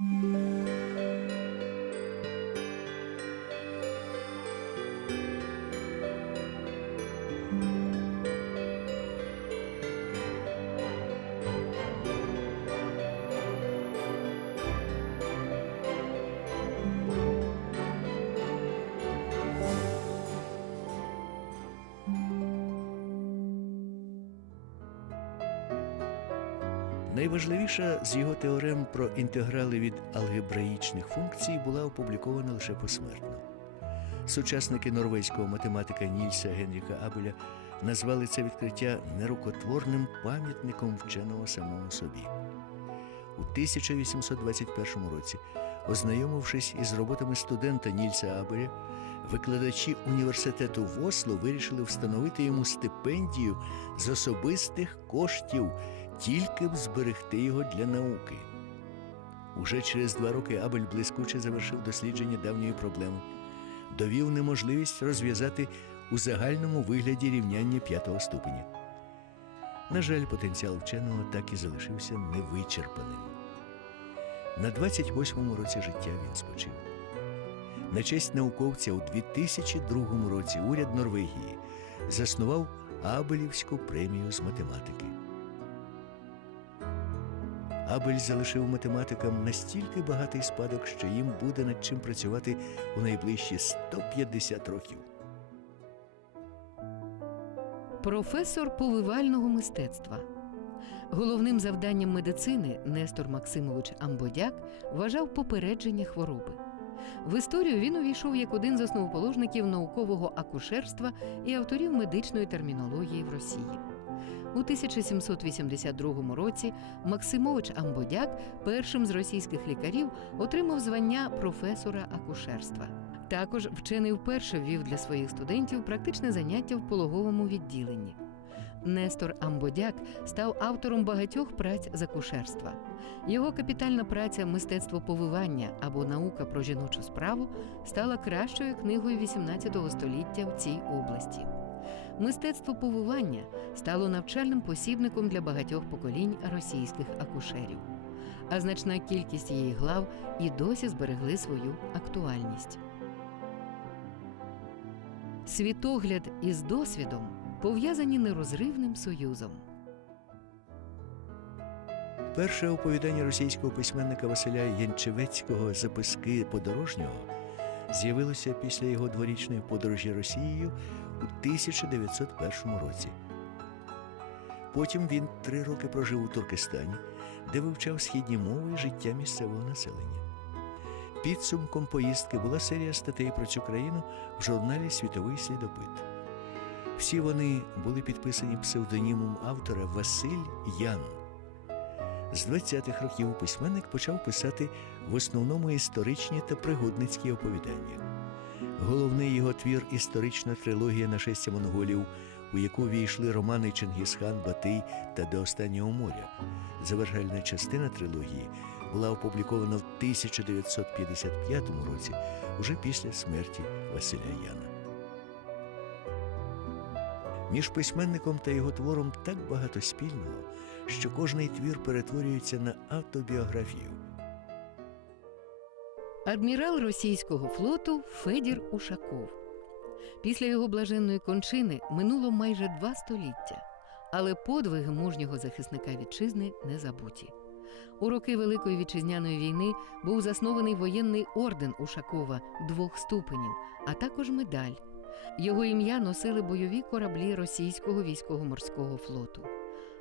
Música Найважливіша з його теорем про інтеграли від алгебраїчних функцій була опублікована лише посмертно. Сучасники норвезького математика Нільса Генріка Абеля назвали це відкриття нерукотворним пам'ятником вченого самому собі. У 1821 році, ознайомившись із роботами студента Нільса Абеля, викладачі університету в Осло вирішили встановити йому стипендію з особистих коштів тільки б зберегти його для науки. Уже через два роки Абель блискуче завершив дослідження давньої проблеми, довів неможливість розв'язати у загальному вигляді рівняння п'ятого ступеня. На жаль, потенціал вченого так і залишився невичерпаним. На 28-му році життя він спочив. На честь науковця у 2002 році уряд Норвегії заснував Абелівську премію з математики. Абель залишив математикам настільки багатий спадок, що їм буде над чим працювати у найближчі 150 років. Професор повивального мистецтва. Головним завданням медицини Нестор Максимович Амбодяк вважав попередження хвороби. В історію він увійшов як один з основоположників наукового акушерства і авторів медичної термінології в Росії. У 1782 році Максимович Амбодяк, першим з російських лікарів, отримав звання професора акушерства. Також вчений вперше ввів для своїх студентів практичне заняття в пологовому відділенні. Нестор Амбодяк став автором багатьох праць з акушерства. Його капітальна праця Мистецтво повивання або наука про жіночу справу стала кращою книгою XVIII століття в цій області. Мистецтво повивання стало навчальним посібником для багатьох поколінь російських акушерів. А значна кількість її глав і досі зберегли свою актуальність. Світогляд із досвідом пов'язані нерозривним союзом. Перше оповідання російського письменника Василя Янчевецького Записки подорожнього з'явилося після його дворічної подорожі Росією у 1901 році. Потім він три роки прожив у Туркестані, де вивчав східні мови і життя місцевого населення. Підсумком поїздки була серія статей про цю країну в журналі Світовий слідопит. Всі вони були підписані псевдонімом автора Василь Ян. З 20-х років письменник почав писати в основному історичні та пригодницькі оповідання. Головний його твір історична трилогія нашестя монголів, у яку війшли романи Чингісхан, Батий та До останнього моря. Завершальна частина трилогії була опублікована в 1955 році, уже після смерті Василя Яна. Між письменником та його твором так багато спільного, що кожний твір перетворюється на автобіографію. Адмірал російського флоту Федір Ушаков. Після його блаженної кончини минуло майже два століття, але подвиги мужнього захисника вітчизни не забуті. У роки Великої вітчизняної війни був заснований воєнний орден Ушакова двох ступенів, а також медаль. Його ім'я носили бойові кораблі російського військово-морського флоту.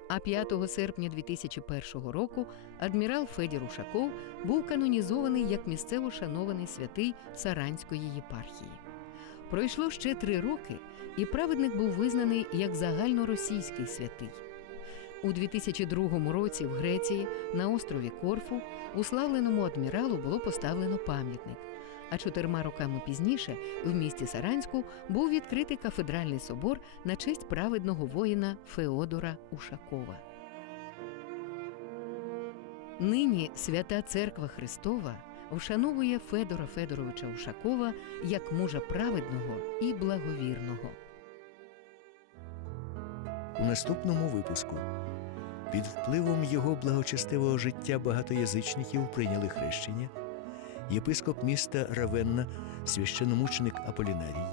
А 5 серпня 2001 року адмірал Федір Ушаков був канонізований як місцево шанований святий Саранської єпархії. Пройшло ще три роки, і праведник був визнаний як загальноросійський святий. У 2002 році в Греції на острові Корфу уславленому адміралу було поставлено пам'ятник. А чотирма роками пізніше в місті Саранську був відкритий кафедральний собор на честь праведного воїна Феодора Ушакова. Нині свята Церква Христова вшановує Федора Федоровича Ушакова як мужа праведного і благовірного. У наступному випуску Під впливом його благочестивого життя багато язичників прийняли хрещення. Єпископ міста Равенна, священомученик Аполінарій.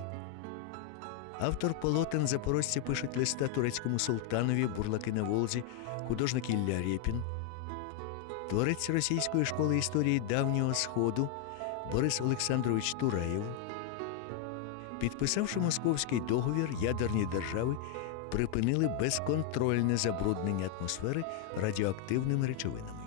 Автор полотен запорожці пишуть листа турецькому султанові, бурлаки на Волзі, художник Ілля Рєпін. Творець російської школи історії давнього Сходу Борис Олександрович Тураєв. Підписавши московський договір, ядерні держави припинили безконтрольне забруднення атмосфери радіоактивними речовинами.